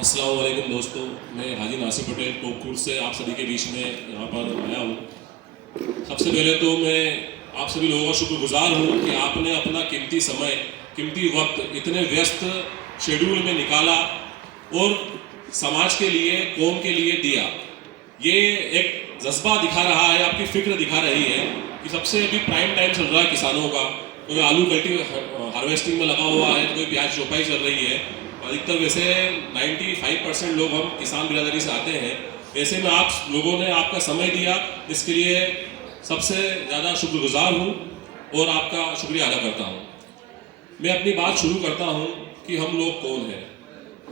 अस्सलाम वालेकुम दोस्तों, मैं हाजी नासिर पटेल टोकपुर से आप सभी के बीच में यहाँ पर आया हूँ। सबसे पहले तो मैं आप सभी लोगों का शुक्रगुजार हूँ कि आपने अपना कीमती समय, कीमती वक्त इतने व्यस्त शेड्यूल में निकाला और समाज के लिए, कौम के लिए दिया। ये एक जज्बा दिखा रहा है, आपकी फिक्र दिखा रही है कि सबसे अभी प्राइम टाइम चल रहा है किसानों का। कोई आलू हार्वेस्टिंग में लगा हुआ है, तो कोई प्याज चौपाई चल रही है। अधिकतर वैसे 95% लोग हम किसान बिरादरी से आते हैं। ऐसे में आप लोगों ने आपका समय दिया, इसके लिए सबसे ज़्यादा शुक्रगुजार हूँ और आपका शुक्रिया अदा करता हूँ। मैं अपनी बात शुरू करता हूँ कि हम लोग कौन हैं।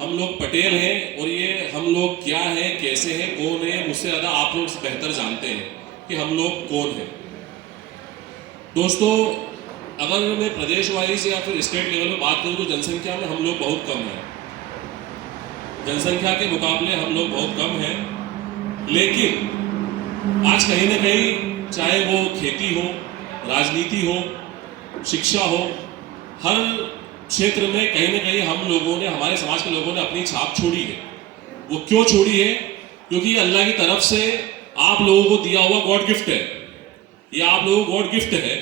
हम लोग पटेल हैं और ये हम लोग क्या हैं, कैसे हैं, कौन है, मुझसे ज़्यादा आप लोग बेहतर जानते हैं कि हम लोग कौन हैं। दोस्तों, अगर मैं प्रदेश वाइज या फिर स्टेट लेवल में बात करूं तो जनसंख्या में हम लोग बहुत कम हैं। जनसंख्या के मुकाबले हम लोग बहुत कम हैं, लेकिन आज कहीं ना कहीं, चाहे वो खेती हो, राजनीति हो, शिक्षा हो, हर क्षेत्र में कहीं ना कहीं हम लोगों ने, हमारे समाज के लोगों ने अपनी छाप छोड़ी है। वो क्यों छोड़ी है? क्योंकि ये अल्लाह की तरफ से आप लोगों को दिया हुआ गॉड गिफ्ट है। ये आप लोगों को गॉड गिफ्ट है।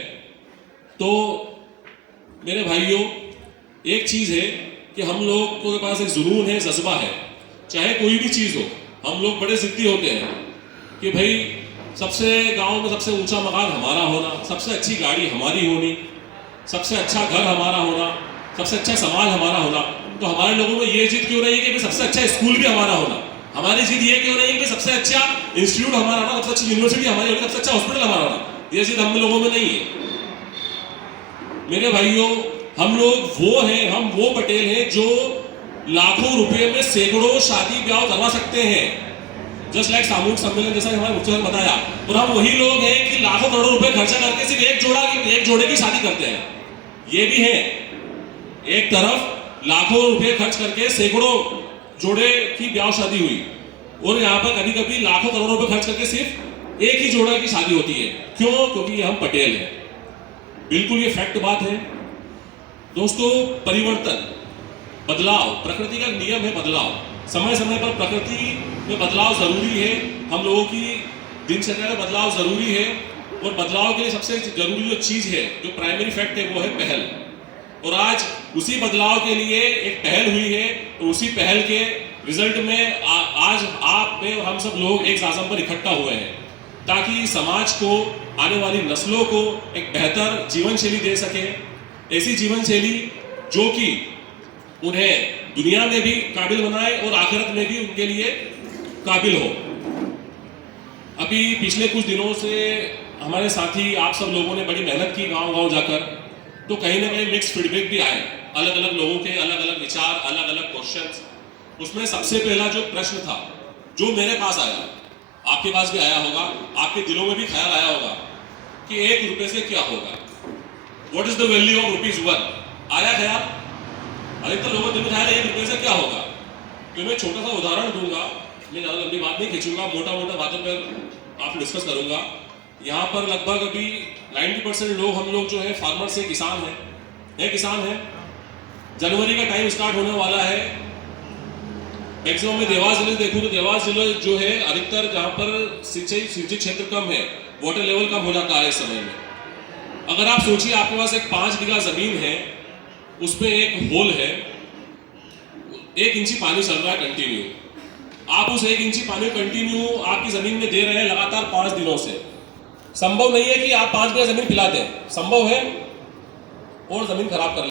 तो मेरे भाइयों, एक चीज़ है कि हम लोग के पास एक जुनून है, जज्बा है। चाहे कोई भी चीज़ हो, हम लोग बड़े जिद्दी होते हैं कि भाई सबसे गांव में सबसे ऊंचा मकान हमारा होना, सबसे अच्छी गाड़ी हमारी होनी, सबसे अच्छा घर हमारा होना, सबसे अच्छा समाज हमारा होना। तो हमारे लोगों में ये जिद क्यों नहीं है कि सबसे अच्छा स्कूल भी हमारा होना? हमारी जिद ये क्यों नहीं है कि सबसे अच्छा इंस्टीट्यूट हमारा होना, सबसे अच्छी यूनिवर्सिटी हमारी होनी, सबसे अच्छा हॉस्पिटल हमारा होना? ये जिद हम लोगों में नहीं है। मेरे भाइयों, हम लोग वो हैं, हम वो पटेल हैं जो लाखों रुपए में सैकड़ों शादी ब्याह करवा सकते हैं, जस्ट लाइक सामूहिक सम्मेलन, जैसा हमारे मुफ्ती साहब ने बताया। और हम वही लोग हैं कि लाखों करोड़ों रुपए खर्चा करके सिर्फ एक जोड़े की शादी करते हैं। ये भी है, एक तरफ लाखों रुपए खर्च करके सैकड़ों जोड़े की ब्याह शादी हुई, और यहाँ पर कभी कभी लाखों करोड़ों रुपए खर्च करके सिर्फ एक ही जोड़ा की शादी होती है। क्यों? क्योंकि हम पटेल हैं। बिल्कुल ये फैक्ट बात है दोस्तों। परिवर्तन, बदलाव, प्रकृति का नियम है बदलाव। समय समय पर प्रकृति में बदलाव जरूरी है, हम लोगों की दिनचर्या में बदलाव जरूरी है। और बदलाव के लिए सबसे जरूरी जो चीज है, जो प्राइमरी फैक्ट है, वो है पहल। और आज उसी बदलाव के लिए एक पहल हुई है, तो उसी पहल के रिजल्ट में आज आप में और हम सब लोग एक साजम पर इकट्ठा हुए हैं, ताकि समाज को, आने वाली नस्लों को एक बेहतर जीवन शैली दे सके। ऐसी जीवन शैली जो कि उन्हें दुनिया में भी काबिल बनाए और आखिरत में भी उनके लिए काबिल हो। अभी पिछले कुछ दिनों से हमारे साथी आप सब लोगों ने बड़ी मेहनत की गांव गांव जाकर, तो कहीं ना कहीं मिक्स फीडबैक भी आए, अलग अलग लोगों के अलग अलग विचार, अलग अलग क्वेश्चंस। उसमें सबसे पहला जो प्रश्न था, जो मेरे पास आया, आपके पास भी आया होगा, आपके दिलों में भी ख्याल आया होगा कि 1 रुपए से क्या होगा? What is the value of ₹1? आया ख्याल? अधिकतर लोगों दिल में ख्याल है 1 रुपए से क्या होगा। तो मैं छोटा सा उदाहरण दूंगा, मैं ज़्यादा लंबी बात नहीं खींचूंगा, मोटा मोटा बातों पर आप डिस्कस करूंगा। यहाँ पर लगभग अभी 90% लोग, हम लोग जो है फार्मर से किसान हैं, किसान हैं। जनवरी का टाइम स्टार्ट होने वाला है। मैक्सिमम में देवास जिले देखूं तो देवास जिले जो है, अधिकतर जहाँ पर सिंचित क्षेत्र कम है, वाटर लेवल कम हो जाता है इस समय में। अगर आप सोचिए, आपके पास एक 5 बीघा जमीन है, उसमें एक होल है, 1 इंची पानी चल रहा है कंटिन्यू। आप उस 1 इंची पानी कंटिन्यू आपकी जमीन में दे रहे हैं लगातार 5 दिनों से। संभव नहीं है कि आप 5 बीघा जमीन पिला दें, संभव है? और जमीन खराब कर